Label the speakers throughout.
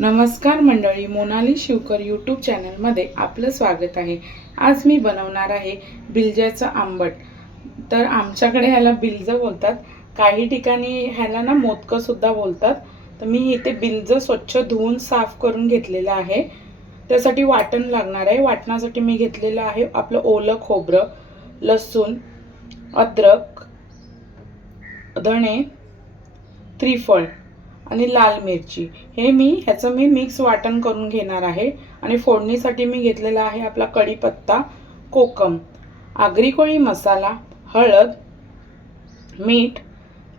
Speaker 1: नमस्कार मंडळी मोनाली शिवकर यूट्यूब चॅनलमध्ये आपलं स्वागत आहे. आज मी बनवणार आहे बिलज्याचं आंबट. तर आमच्याकडे ह्याला बिलजं बोलतात. काही ठिकाणी ह्याला ना मोदकंसुद्धा बोलतात. तर मी इथे बिलजं स्वच्छ धुवून साफ करून घेतलेलं आहे. त्यासाठी वाटण लागणार आहे. वाटणासाठी मी घेतलेलं आहे आपलं ओलं खोबरं लसूण अद्रक धणे त्रिफळ. आणि लाल मिरची. हे मी ह्याचं मी मिक्स वाटण करून घेणार आहे. आणि फोडणीसाठी मी घेतलेला आहे आपला कढीपत्ता कोकम आगरी कोळी मसाला हळद मीठ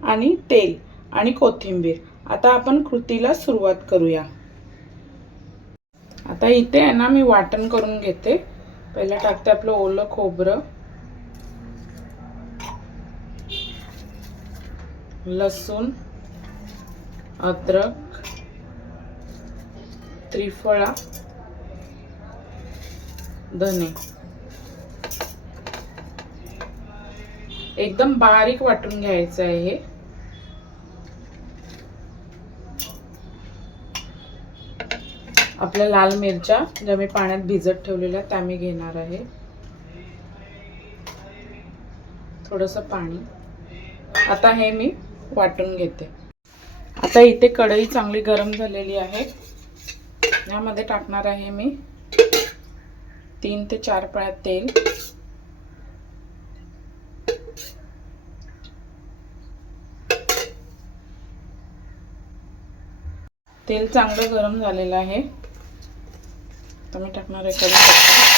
Speaker 1: आणि तेल आणि कोथिंबीर. आता आपण कृतीला सुरुवात करूया. आता इथे आहे ना मी वाटण करून घेते. पहिलं टाकते आपलं ओलं खोबरं. लसूण. अद्रक त्रिफळा धने. एकदम बारीक वाटून घ्यायचं आहे हे. आपल्या लाल मिरच्या ज्या मी पाण्यात भिजत ठेवलेल्या त्या मी घेणार आहे. थोडस पाणी. आता हे मी वाटून घेते. आता इथे कढई चांगली गरम झालेली आहे. यामध्ये टाकणार आहे मी तीन ते चार पळ्या तेल. तेल चांगलं गरम झालेलं आहे. आता मी टाकणार आहे कढीपत्ता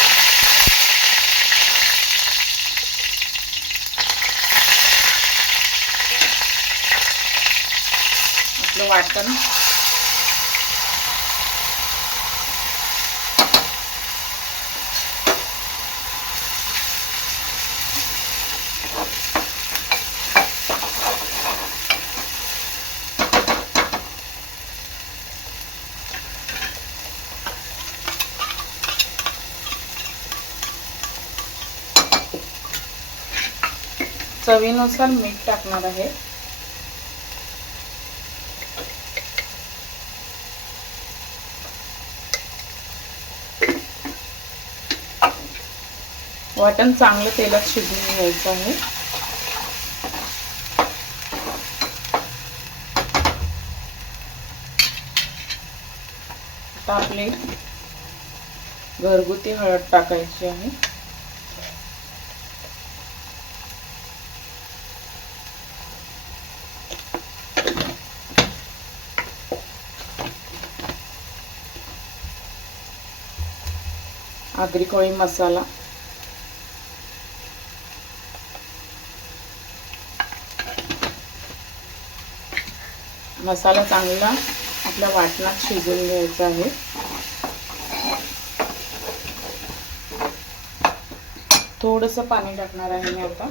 Speaker 1: आपलं वाटण चवीनुसार मीठ टाकणार आहे. वाटण चांगलं तेलात शिजवून घ्यायचं आहे. आता आपली घरगुती हळद टाकायची आहे. आगरी कोळी मसाला. मसाला चांगला आपल्या वाटणात शिजून घ्यायचा आहे. थोडंसं पाणी टाकणार आहे मी आता.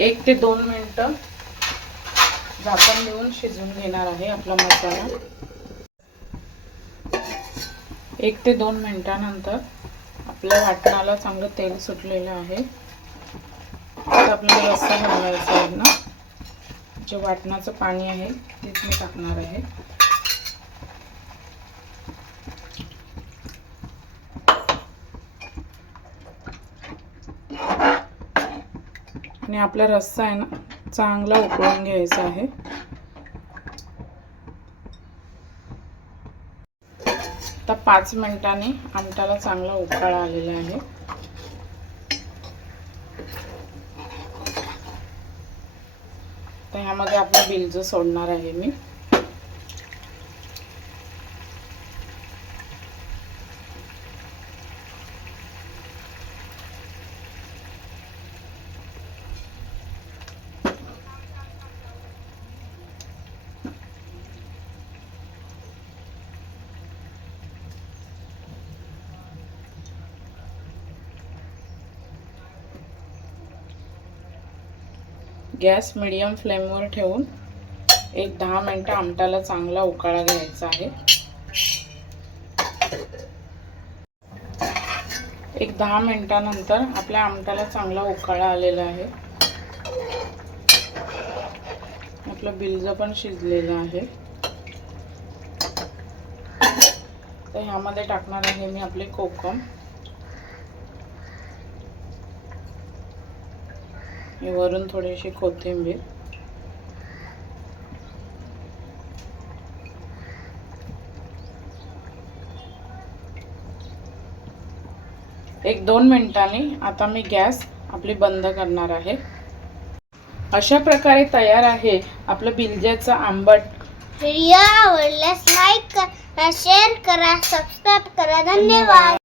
Speaker 1: एक ते दोन मिनटं झाकण देऊन शिजवून घेणार आहे आपला मसाला. एक ते दोन मिनटानंतर आपल्या वाटणाला चांगलं तेल सुटलेलं आहे. आता आपल्याला रस्सा बनवायचा आहे ना? जे वाटणाचं पाणी आहे तेच मी टाकणार आहे. आणि आपला रस्सा आहे ना चांगला उकळून घ्यायचा आहे. आता पाच मिनिटांनी आमटाला चांगला उकाळा आलेला आहे. तर ह्यामध्ये आपलं बिलजं सोडणार आहे मी. गॅस मिडियम फ्लेमवर ठेवून एक दहा मिनटं आमटाला चांगला उकाळा घ्यायचा आहे. एक दहा मिनटानंतर आपल्या आमटाला चांगला उकाळा आलेला आहे. आपलं बिलज पण शिजलेलं आहे. तर ह्यामध्ये टाकणार आहे मी आपले कोकम. आणि वरून थोडीशी कोथिंबीर. एक दोन मिनिटांनी आता मी गॅस आपली बंद करणार आहे. अशा प्रकारे तयार आहे आपलं बिलज्याचं आंबट.
Speaker 2: व्हिडिओ आवडल्यास लाईक करा शेअर करा सबस्क्राईब करा. धन्यवाद.